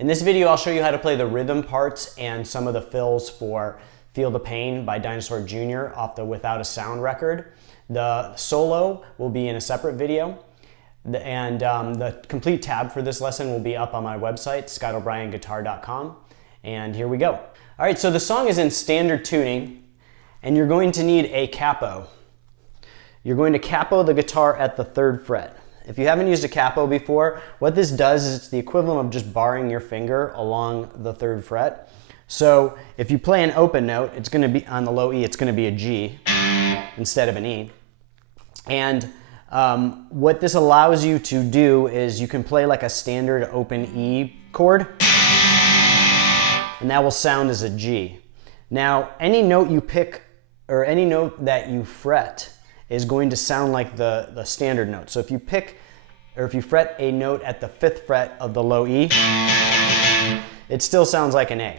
In this video, I'll show you how to play the rhythm parts and some of the fills for Feel the Pain by Dinosaur Jr. off the Without a Sound record. The solo will be in a separate video, and the complete tab for this lesson will be up on my website, scotobrienguitar.com. And here we go. All right, so the song is in standard tuning, and you're going to need a capo. You're going to capo the guitar at the 3rd fret. If you haven't used a capo before, what this does is it's the equivalent of just barring your finger along the 3rd fret. So if you play an open note, it's going to be on the low E, it's going to be a G instead of an E. And what this allows you to do is you can play like a standard open E chord, and that will sound as a G. Now, any note you pick or any note that you fret is going to sound like the standard note. So if you pick, or if you fret a note at the 5th fret of the low E, it still sounds like an A.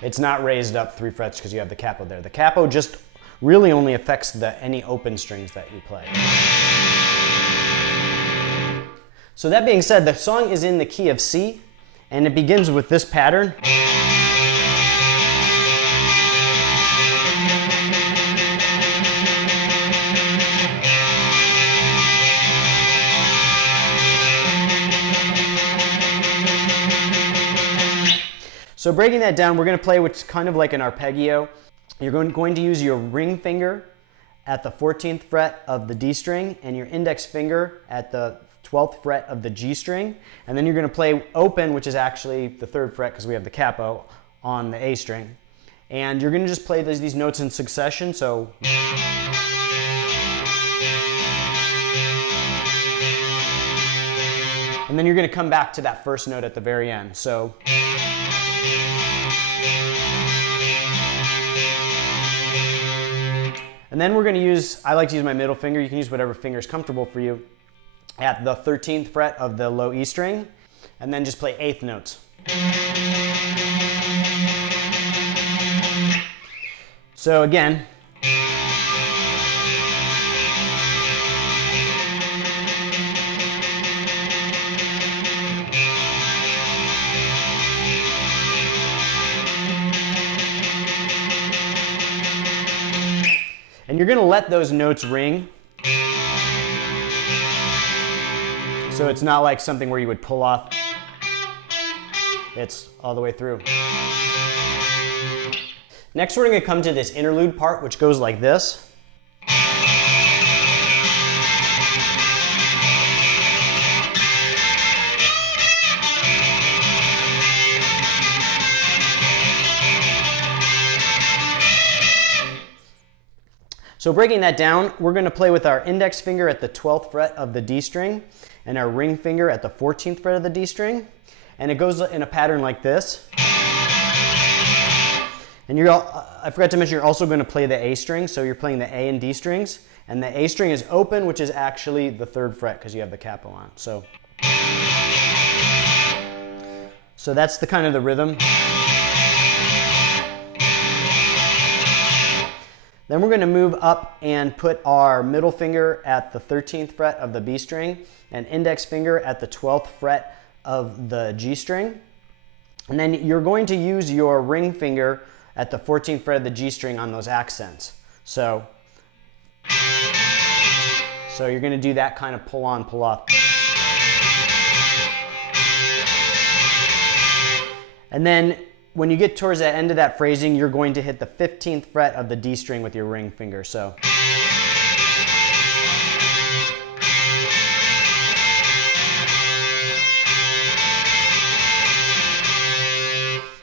It's not raised up 3 frets because you have the capo there. The capo just really only affects any open strings that you play. So that being said, the song is in the key of C, and it begins with this pattern. So breaking that down, we're going to play what's kind of like an arpeggio. You're going to use your ring finger at the 14th fret of the D string and your index finger at the 12th fret of the G string. And then you're going to play open, which is actually the 3rd fret because we have the capo, on the A string. And you're going to just play these notes in succession. So and then you're going to come back to that first note at the very end. So and then we're going to use, I like to use my middle finger, you can use whatever finger is comfortable for you, at the 13th fret of the low E string, and then just play 8th notes. So again, and you're going to let those notes ring. So it's not like something where you would pull off. It's all the way through. Next, we're going to come to this interlude part, which goes like this. So breaking that down, we're going to play with our index finger at the 12th fret of the D string and our ring finger at the 14th fret of the D string. And it goes in a pattern like this. And I forgot to mention, you're also going to play the A string. So you're playing the A and D strings. And the A string is open, which is actually the 3rd fret because you have the capo on. So that's the kind of the rhythm. Then we're going to move up and put our middle finger at the 13th fret of the B string and index finger at the 12th fret of the G string. And then you're going to use your ring finger at the 14th fret of the G string on those accents. So you're going to do that kind of pull on, pull off. And then when you get towards the end of that phrasing, you're going to hit the 15th fret of the D string with your ring finger. So.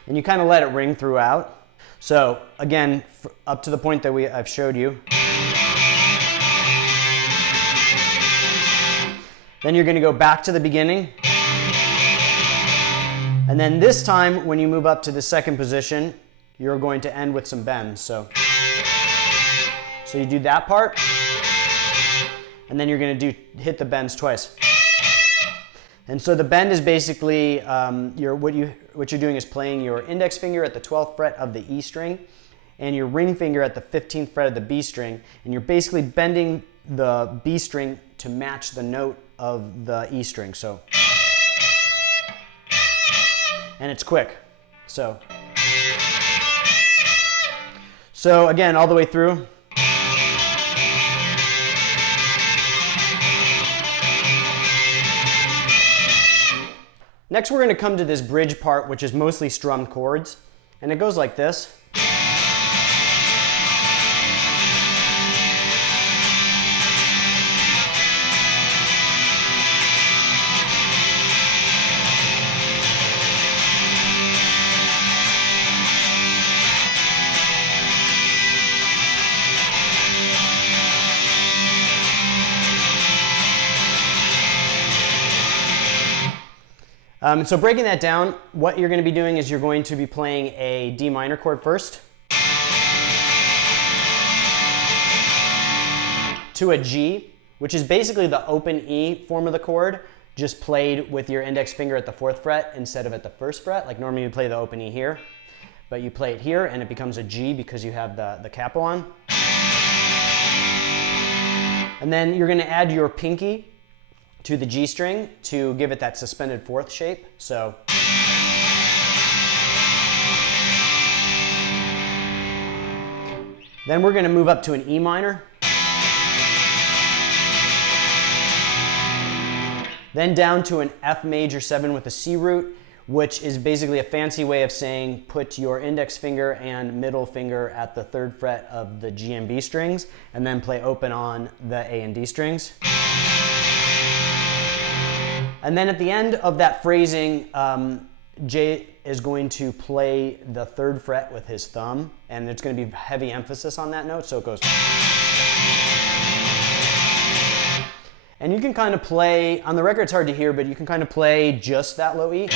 And you kind of let it ring throughout. So again, up to the point that I've showed you. Then you're going to go back to the beginning. And then this time, when you move up to the 2nd position, you're going to end with some bends. So you do that part, and then you're going to hit the bends twice. And so the bend is basically what you're doing is playing your index finger at the 12th fret of the E string, and your ring finger at the 15th fret of the B string, and you're basically bending the B string to match the note of the E string. So and it's quick. So again, all the way through. Next, we're going to come to this bridge part, which is mostly strummed chords, and it goes like this. So breaking that down, what you're going to be doing is you're going to be playing a D minor chord first, to a G, which is basically the open E form of the chord, just played with your index finger at the 4th fret instead of at the 1st fret. Like normally you play the open E here, but you play it here and it becomes a G because you have the capo on. And then you're going to add your pinky to the G string to give it that suspended 4th shape. So then we're going to move up to an E minor, then down to an F major 7 with a C root, which is basically a fancy way of saying put your index finger and middle finger at the 3rd fret of the G and B strings, and then play open on the A and D strings. And then at the end of that phrasing, J is going to play the 3rd fret with his thumb, and there's going to be heavy emphasis on that note, so it goes. And you can kind of play, on the record it's hard to hear, but you can kind of play just that low E.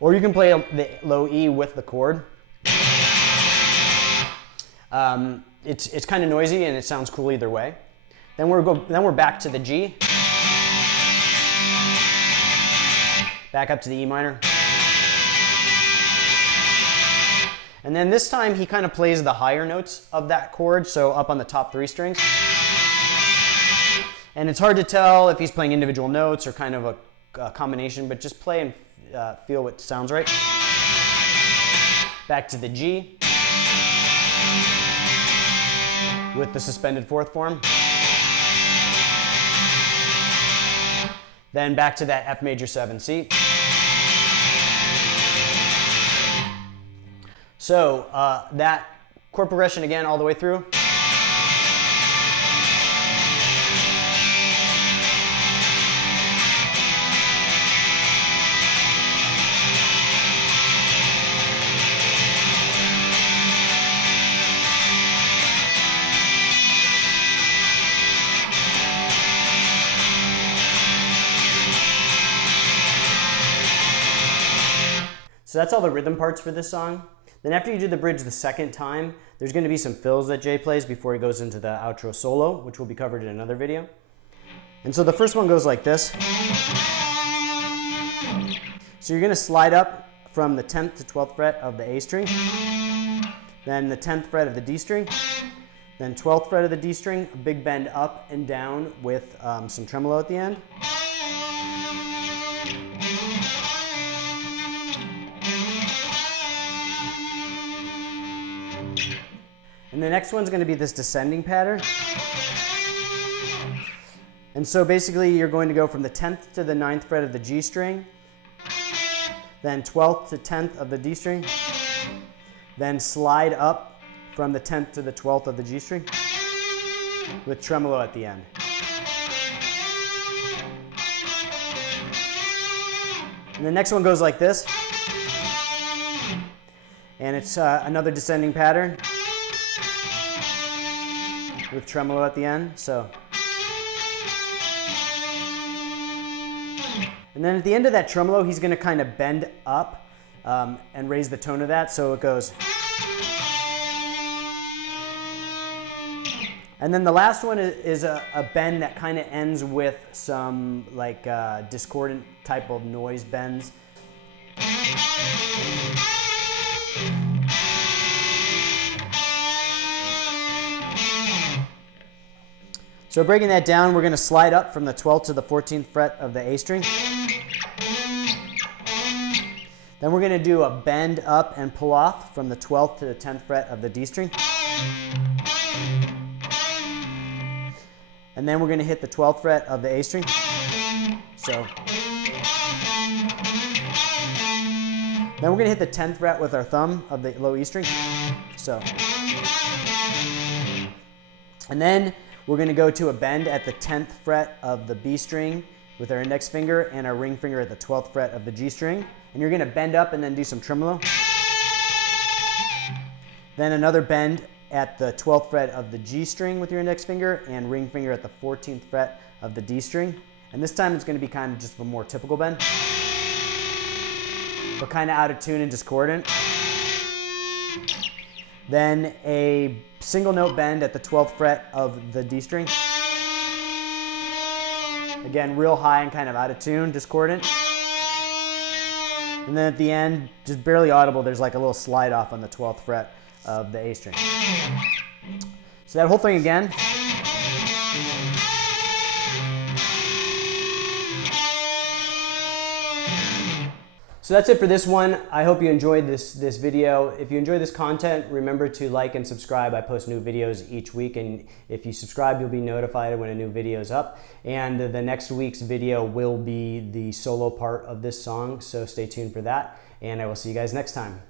Or you can play the low E with the chord. It's kind of noisy and it sounds cool either way. Then we're back to the G. Back up to the E minor. And then this time he kind of plays the higher notes of that chord, so up on the top 3 strings. And it's hard to tell if he's playing individual notes or kind of a combination, but just play and feel what sounds right. Back to the G with the suspended 4th form. Then back to that F major 7 C. So that chord progression again all the way through. So that's all the rhythm parts for this song. Then after you do the bridge the 2nd time, there's going to be some fills that Jay plays before he goes into the outro solo, which will be covered in another video. And so the first one goes like this. So you're going to slide up from the 10th to 12th fret of the A string, then the 10th fret of the D string, then 12th fret of the D string, a big bend up and down with some tremolo at the end. And the next one's going to be this descending pattern. And so basically you're going to go from the 10th to the 9th fret of the G string, then 12th to 10th of the D string, then slide up from the 10th to the 12th of the G string with tremolo at the end. And the next one goes like this. And it's another descending pattern with tremolo at the end. So, and then at the end of that tremolo, he's going to kind of bend up and raise the tone of that, so it goes. And then the last one is a bend that kind of ends with some like discordant type of noise bends. So breaking that down, we're going to slide up from the 12th to the 14th fret of the A string. Then we're going to do a bend up and pull off from the 12th to the 10th fret of the D string. And then we're going to hit the 12th fret of the A string. So. Then we're going to hit the 10th fret with our thumb of the low E string. So. And then we're going to go to a bend at the 10th fret of the B string with our index finger and our ring finger at the 12th fret of the G string. And you're going to bend up and then do some tremolo. Then another bend at the 12th fret of the G string with your index finger and ring finger at the 14th fret of the D string. And this time it's going to be kind of just a more typical bend, but kind of out of tune and discordant. Then a single note bend at the 12th fret of the D string. Again, real high and kind of out of tune, discordant. And then at the end, just barely audible, there's like a little slide off on the 12th fret of the A string. So that whole thing again. So that's it for this one. I hope you enjoyed this video. If you enjoy this content, remember to like and subscribe. I post new videos each week, and if you subscribe, you'll be notified when a new video is up. And the next week's video will be the solo part of this song, so stay tuned for that, and I will see you guys next time.